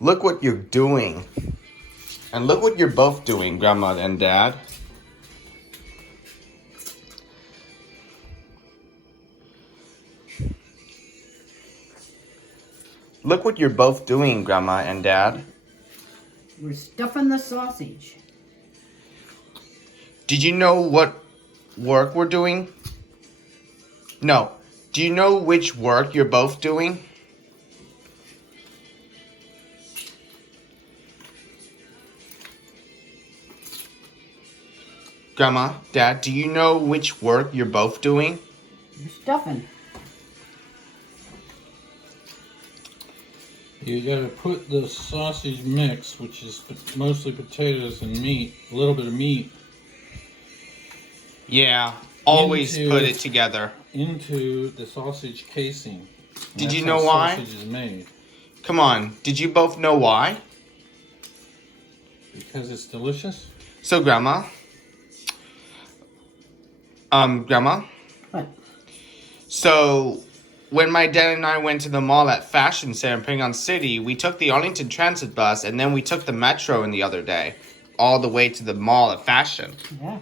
Look what you're doing. And look what you're both doing, Grandma and Dad. Look what you're both doing, Grandma and Dad. We're stuffing the sausage. Did you know what work we're doing? No. Do you know which work you're both doing? Grandma, Dad, do you know which work you're both doing? We're stuffing. You gotta put the sausage mix, which is mostly potatoes and meat, a little bit of meat. Yeah, always put it together. Into the sausage casing. Did you know why? Sausage is made. Come on, did you both know why? Because it's delicious. So, Grandma. Grandma. What? So, when my dad and I went to the mall at Fashion Center in Pingon City, we took the Arlington Transit bus and then we took the metro in the other day, all the way to the mall at Fashion. Yeah.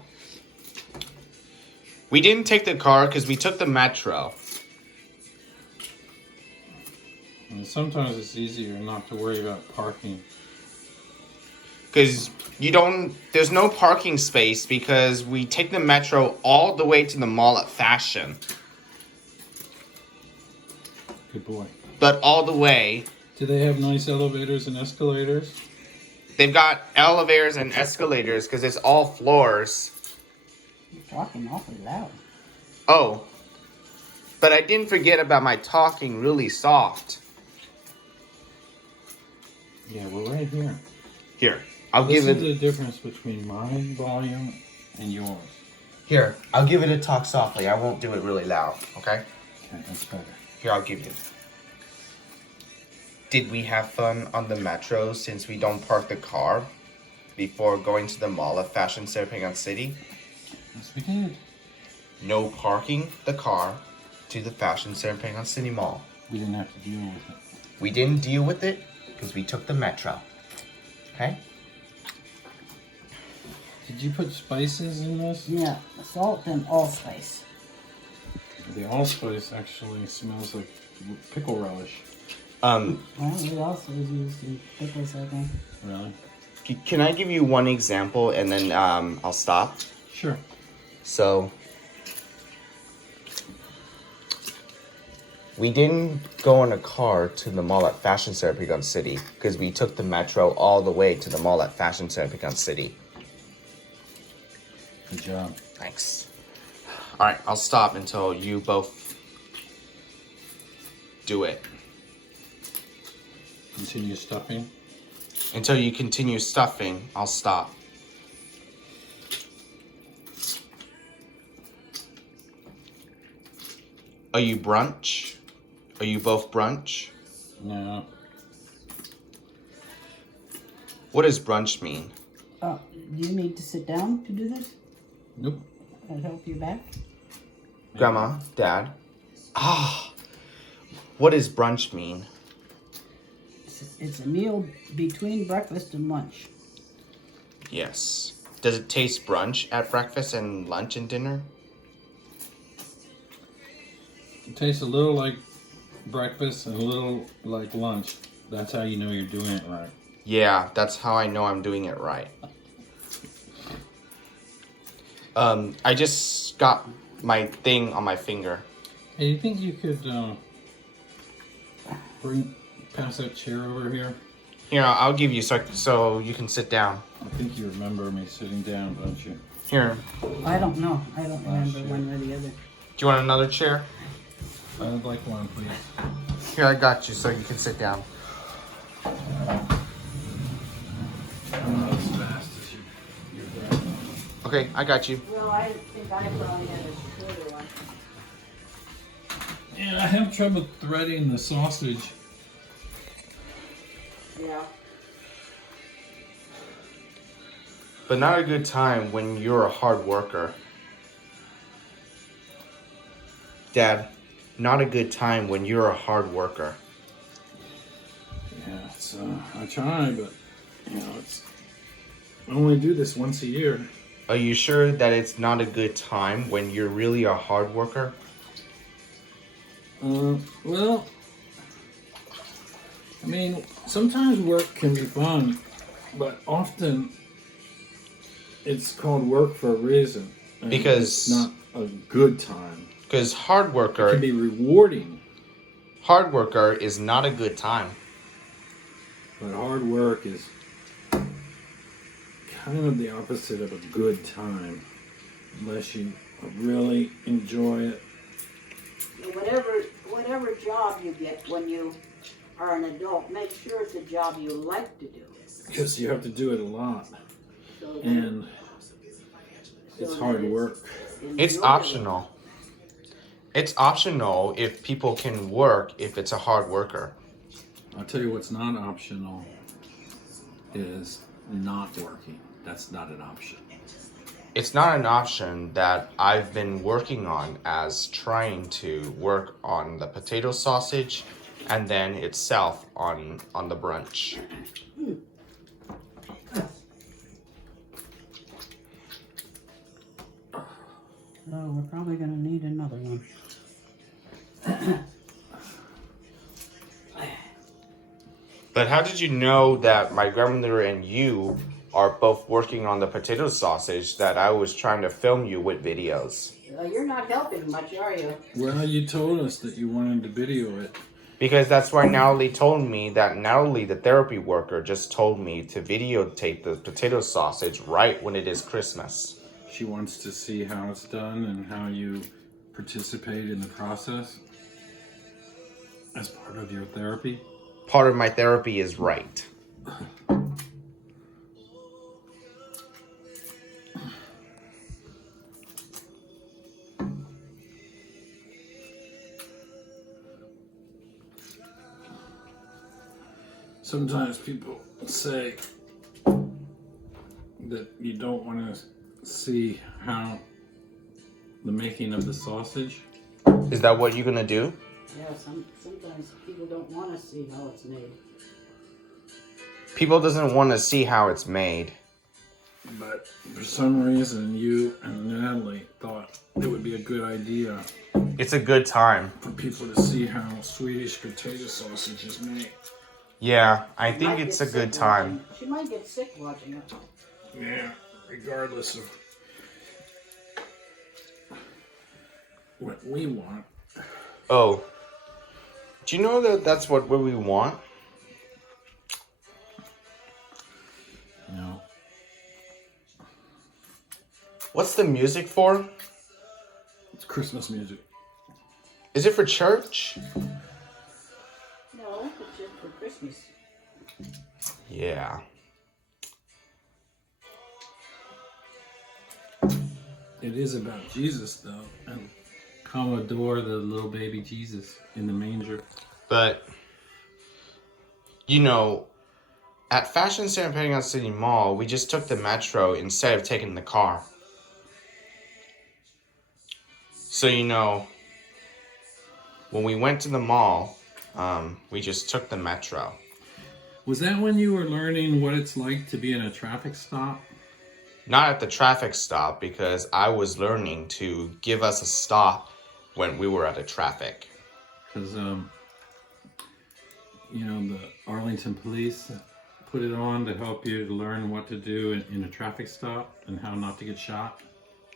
We didn't take the car because we took the metro. And sometimes it's easier not to worry about parking. Because there's no parking space because we take the metro all the way to the mall at Fashion. Good boy. But all the way. Do they have nice elevators and escalators? They've got elevators and escalators because it's all floors. You're talking awfully loud. Oh. But I didn't forget about my talking really soft. Yeah, we're right here. Here, I'll This give is it... the difference between my volume and yours. Here, I'll give it a talk softly. I won't do it really loud, okay? Okay, that's better. Here, I'll give you. Did we have fun on the metro since we don't park the car before going to the mall at Fashion Center Pingon City? Yes, we did. No parking the car to the Fashion Center Pingon City Mall. We didn't have to deal with it. We didn't deal with it because we took the metro. Okay? Did you put spices in this? Yeah, salt and allspice. The allspice actually smells like pickle relish. Well, it also is used in pickles, I think. Really? Can I give you one example and then I'll stop? Sure. So, we didn't go in a car to the mall at Fashion Center Pingon City because we took the metro all the way to the mall at Fashion Center Pingon City. Good job. Thanks. Alright, I'll stop until you both do it. Continue stuffing. Until you continue stuffing, I'll stop. Are you brunch? Are you both brunch? No. What does brunch mean? Do you need to sit down to do this? Nope. I'll help you back. Grandma, Dad. What does brunch mean? It's a meal between breakfast and lunch. Yes. Does it taste brunch at breakfast and lunch and dinner? It tastes a little like breakfast and a little like lunch. That's how you know you're doing it right. Yeah, that's how I know I'm doing it right. I just got my thing on my finger. Hey, you think you could pass that chair over here? Here, I'll give you so you can sit down. I think you remember me sitting down, don't you? Here. I don't know. I don't remember shit. one or the other. Do you want another chair? I'd like one, please. Here, I got you so you can sit down. Okay, I got you. Well, I think I probably had a shorter one. Yeah, I have trouble threading the sausage. Yeah. But not a good time when you're a hard worker. Dad, not a good time when you're a hard worker. Yeah, I try, but I only do this once a year. Are you sure that it's not a good time when you're really a hard worker? Well, I mean, sometimes work can be fun, but often it's called work for a reason. And Because it's not a good time. Because hard It worker can be rewarding, is not a good time. but hard work is kind of the opposite of a good time, unless you really enjoy it. Whatever job you get when you are an adult, make sure it's a job you like to do. Because you have to do it a lot, So that- and so it's that hard work. It's enjoyable. optional. It's optional if people can work if it's a hard worker. I'll tell you what's not optional is not working. That's not an option. It's not an option that I've been working on as trying to work on the potato sausage and then itself on the brunch. So we're probably going to need another one. But how did you know that my grandmother and you are both working on the potato sausage that I was trying to film you with videos? You're not helping much, are you? Well, you told us that you wanted to video it. Because that's why Natalie told me that Natalie, the therapy worker, just told me to videotape the potato sausage right when it is Christmas. She wants to see how it's done and how you participate in the process as part of your therapy. Part of my therapy is right. Sometimes people say that you don't want to see how the making of the sausage. Is that what you're gonna do? Yeah, sometimes people don't want to see how it's made. People doesn't want to see how it's made. But for some reason, you and Natalie thought it would be a good idea It's a good time. for people to see how Swedish potato sausage is made. Yeah, I She think might it's a get good sick time. watching- She might get sick watching it. Yeah, regardless of what we want. Oh, do you know that that's what we want? You know, What's the music for? it's Christmas music. Is it for church? No, it's just for Christmas. Yeah. It is about Jesus, though, and Commodore, the little baby Jesus in the manger. But, you know, at Fashion San Pedro City Mall, we just took the metro instead of taking the car. So, you know, when we went to the mall, we just took the metro. Was that when you were learning what it's like to be in a traffic stop? Not at the traffic stop, because I was learning to give us a stop when we were at a traffic. Because, you know, the Arlington police put it on to help you to learn what to do in a traffic stop and how not to get shot.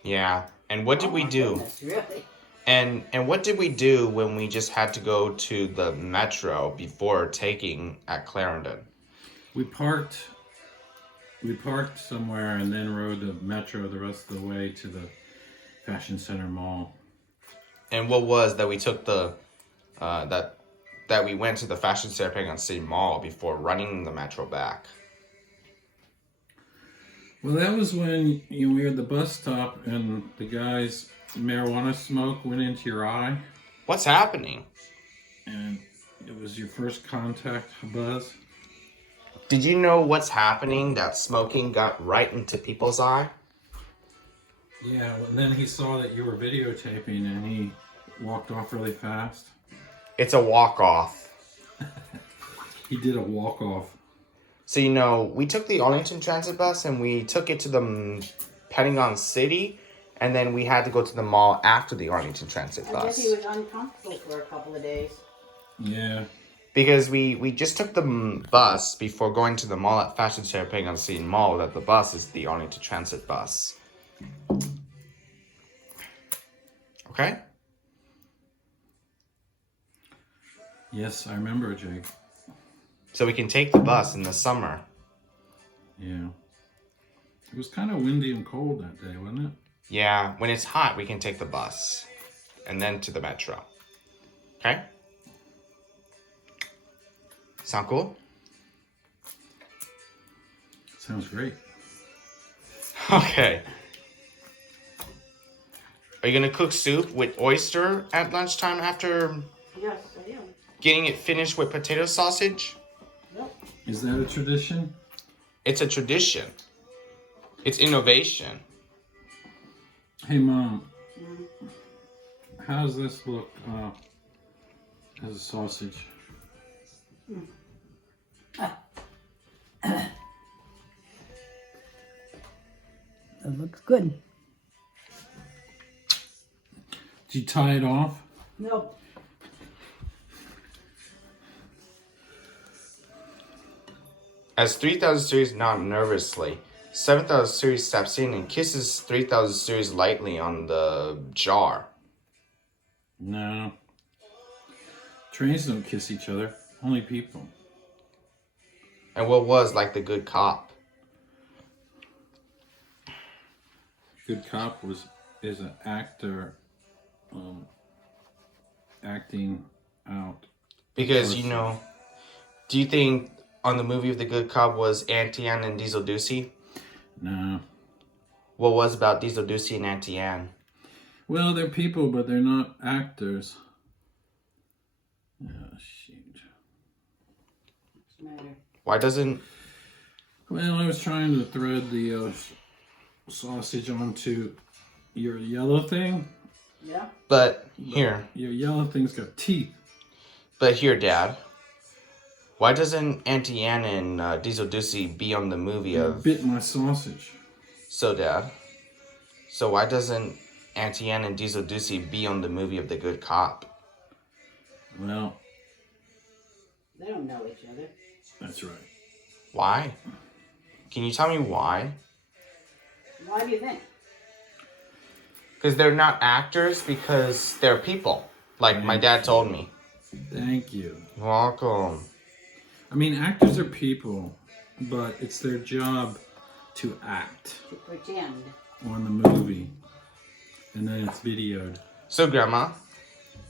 Yeah. And what did Oh we my do? goodness, really? And what did we do when we just had to go to the metro before taking at Clarendon? We parked somewhere and then rode the metro the rest of the way to the Fashion Center Mall. And what was that we took the that we went to the Fashion San Pedro City Mall before running the metro back? Well, that was when we were at the bus stop and the guy's marijuana smoke went into your eye, What's happening? and it was your first contact buzz. Did you know what's happening? That smoking got right into people's eye? Yeah, and then he saw that you were videotaping and he walked off really fast. It's a walk-off. He did a walk-off. So, you know, we took the Arlington Transit bus and we took it to the Pentagon City, and then we had to go to the mall after the Arlington Transit I bus. guess he was uncomfortable for a couple of days. Yeah. Because we just took the bus before going to the mall at Fashion Fair Pentagon City Mall, that the bus is the Arlington Transit bus. Okay? Yes, I remember, Jake. So we can take the bus in the summer. Yeah. It was kind of windy and cold that day, wasn't it? Yeah, when it's hot, we can take the bus. And then to the metro. Okay? Sound cool? Sounds great. Okay. Are you gonna cook soup with oyster at lunchtime after Yes, I am. getting it finished with potato sausage? Yep. Is that a tradition? It's a tradition. It's innovation. Hey, Mom. How does this look as a sausage? It looks good. Did you tie it off? Nope. As 3000 Series nods nervously, 7000 Series steps in and kisses 3000 Series lightly on the jar. No. Trains don't kiss each other. Only people. And what was like the good cop? Good Cop is an actor acting out. Because, you know, do you think on the movie of the good cop was Auntie Anne and Diesel Ducey? No. What was about Diesel Ducey and Auntie Anne? Well, they're people, but they're not actors. Oh, shoot. What's the matter? Why doesn't... Well, I was trying to thread the sausage onto your yellow thing. Yeah? But here. Your yellow thing's got teeth. But here, Dad. Why doesn't Auntie Anne and Diesel Ducey be on the movie You of... bit my sausage. So, Dad. So why doesn't Auntie Anne and Diesel Ducey be on the movie of the good cop? Well, They don't know each other. that's right. Why? Can you tell me why? Why do you think? Because they're not actors, because they're people. Like my dad told me. Thank you. You're welcome. I mean, actors are people, but it's their job to act To pretend. on the movie. And then it's videoed. So, Grandma,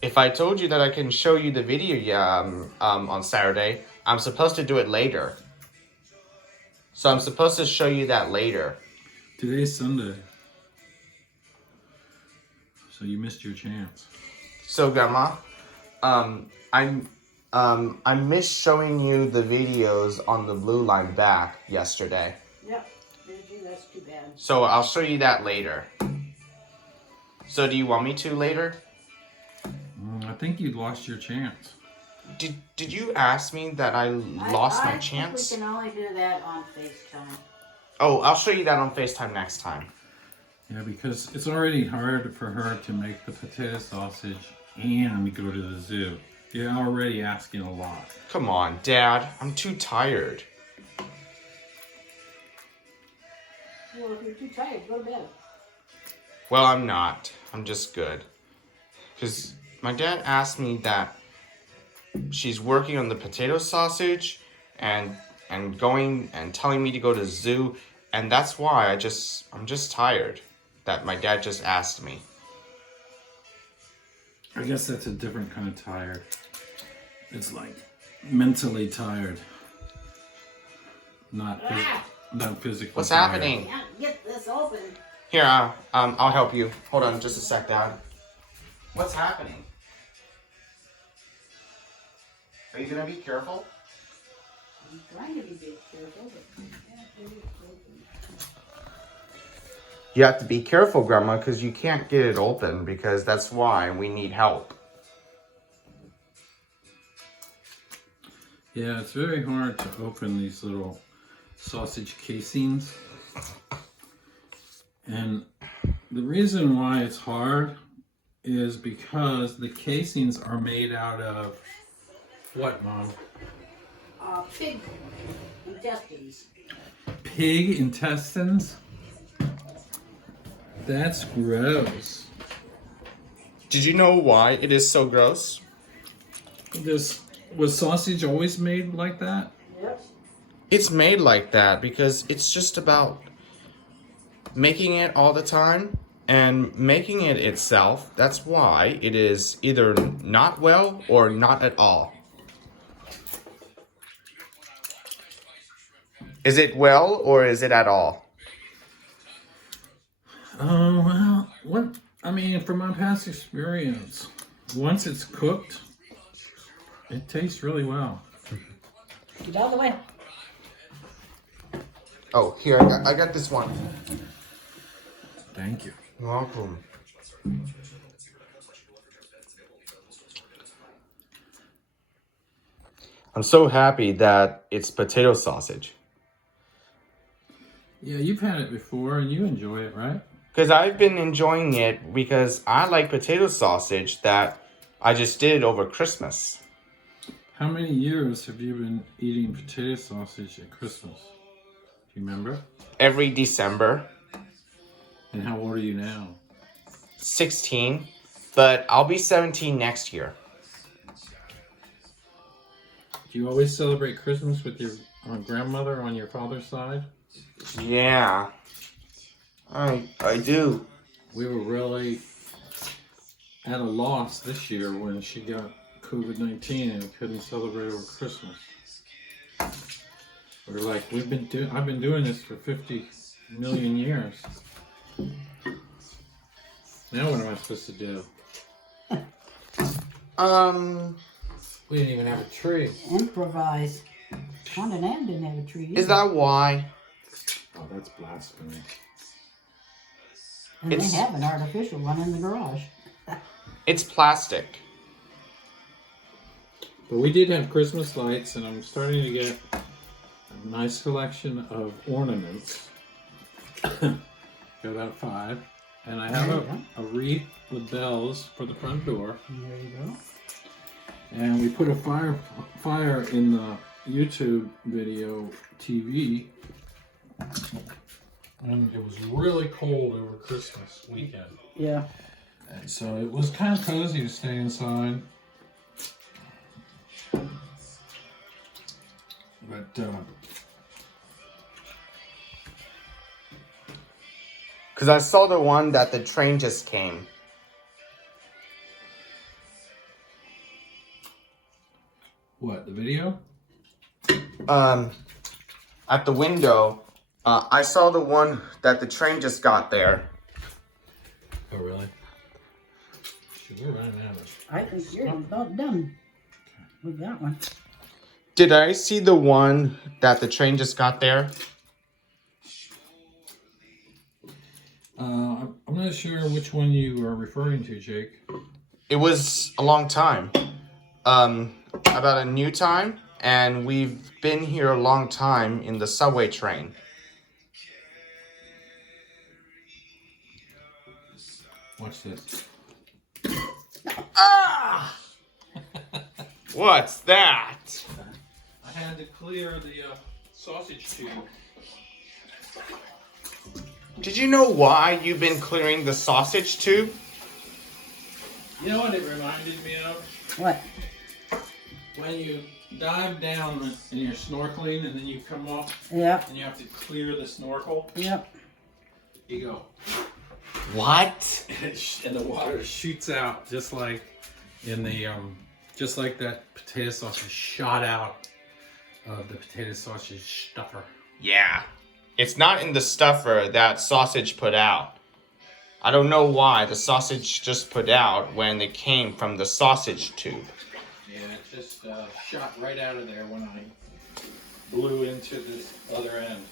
if I told you that I can show you the video on Saturday, I'm supposed to do it later. So I'm supposed to show you that later. Today's Sunday. So you missed your chance. So, Grandma, I missed showing you the videos on the Blue Line back yesterday. Yep. Did you? That's too bad. So I'll show you that later. So do you want me to later? I think you lost your chance. Did you ask me that I lost my chance? I think we can only do that on FaceTime. Oh, I'll show you that on FaceTime next time. Yeah, because it's already hard for her to make the potato sausage and go to the zoo. You're already asking a lot. Come on, Dad. I'm too tired. Well, if you're too tired, go to bed. Well, I'm not. I'm just good. Because my dad asked me that she's working on the potato sausage and going and telling me to go to the zoo, and that's why I'm just tired that my dad just asked me. I guess that's a different kind of tired. It's like mentally tired. Not physically What's tired. happening? Can't get this open. Here, I'll help you. Hold on just a sec, Dad. What's happening? Are you gonna be careful? I'm trying to be careful, but yeah, maybe it's open. You have to be careful, Grandma, because you can't get it open, because that's why we need help. Yeah, it's very hard to open these little sausage casings. And the reason why it's hard is because the casings are made out of what, Mom? Pig intestines. Pig intestines? That's gross. Did you know why it is so gross? Was sausage always made like that? Yep. It's made like that because it's just about making it all the time and making it itself. That's why it is either not well or not at all. Is it well or is it at all? Oh, well, what? I mean, from my past experience, once it's cooked, it tastes really well. Get out of the way. Oh, here, I got this one. Thank you. You're welcome. I'm so happy that it's potato sausage. Yeah, you've had it before and you enjoy it, right? Because I've been enjoying it because I like potato sausage that I just did over Christmas. How many years have you been eating potato sausage at Christmas? Do you remember? Every December. And how old are you now? 16, but I'll be 17 next year. Do you always celebrate Christmas with your grandmother on your father's side? Yeah, I do. We were really at a loss this year when she got COVID-19 and couldn't celebrate over Christmas. We were like, I've been doing this for 50 million years. Now what am I supposed to do? We didn't even have a tree. Improvise. Conde Nast didn't have a tree either. Is that why? Oh, that's blasphemy. And they have an artificial one in the garage. It's plastic. But we did have Christmas lights, and I'm starting to get a nice collection of ornaments. Got about 5. And I have a wreath with bells for the front door. There you go. And we put a fire in the YouTube video TV. And it was really cold over Christmas weekend. Yeah. And so it was kind of cozy to stay inside. But, Because I saw the one that the train just came. what, the video? At the window, I saw the one that the train just got there. Oh, really? We're running out of. I think you're about done with that one. Did I see the one that the train just got there? I'm not sure which one you are referring to, Jake. It was a long time. About a new time, and we've been here a long time in the subway train. Watch this. Ah! What's that? I had to clear the sausage tube. Did you know why you've been clearing the sausage tube? You know what it reminded me of? What? When you dive down and you're snorkeling and then you come up Yeah. and you have to clear the snorkel. Yep. You go. What? And the water shoots out just like in the just like that potato sausage shot out of the potato sausage stuffer. Yeah. It's not in the stuffer that sausage put out. I don't know why the sausage just put out when it came from the sausage tube. Yeah, it just shot right out of there when I blew into this other end.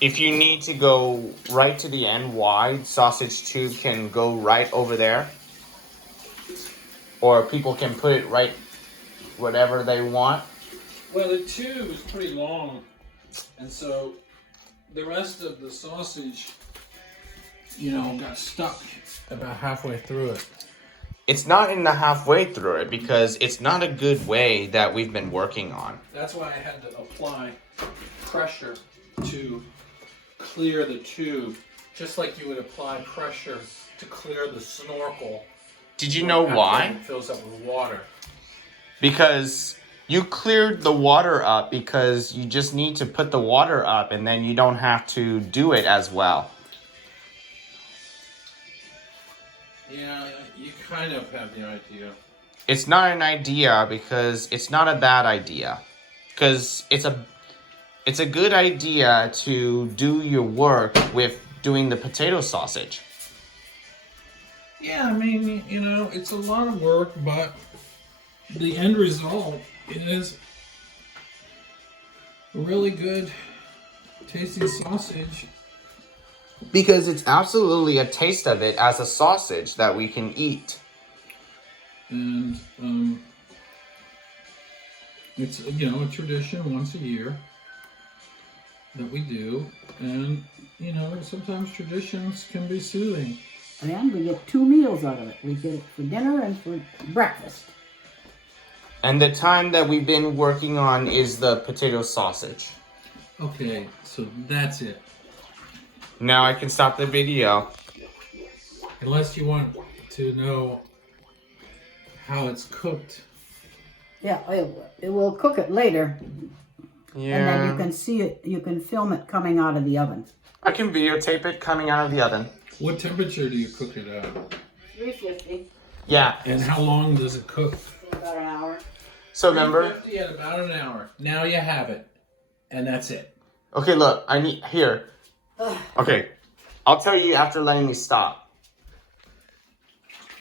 If you need to go right to the end wide, sausage tube can go right over there. Or people can put it right whatever they want? Well, the tube is pretty long, and so the rest of the sausage, got stuck about halfway through it. It's not in the halfway through it because it's not a good way that we've been working on. That's why I had to apply pressure to clear the tube, just like you would apply pressure to clear the snorkel. Did you know why? It fills up with water. Because you cleared the water up because you just need to put the water up and then you don't have to do it as well. Yeah, you kind of have the idea. It's not an idea because it's not a bad idea. Because it's a good idea to do your work with doing the potato sausage. Yeah, I mean, it's a lot of work, but the end result is a really good tasting sausage. Because it's absolutely a taste of it as a sausage that we can eat. And it's a tradition once a year that we do, and sometimes traditions can be soothing. And we get 2 meals out of it. We get it for dinner and for breakfast. And the time that we've been working on is the potato sausage. Okay, so that's it. Now I can stop the video. Unless you want to know how it's cooked. Yeah, it will cook it later. Yeah. And then you can see it, you can film it coming out of the oven. I can videotape it coming out of the oven. What temperature do you cook it at? 350. Yeah. And how long does it cook? About an hour. So remember. 350 at about an hour. Now you have it. And that's it. Okay, look. Here. Okay. I'll tell you after letting me stop.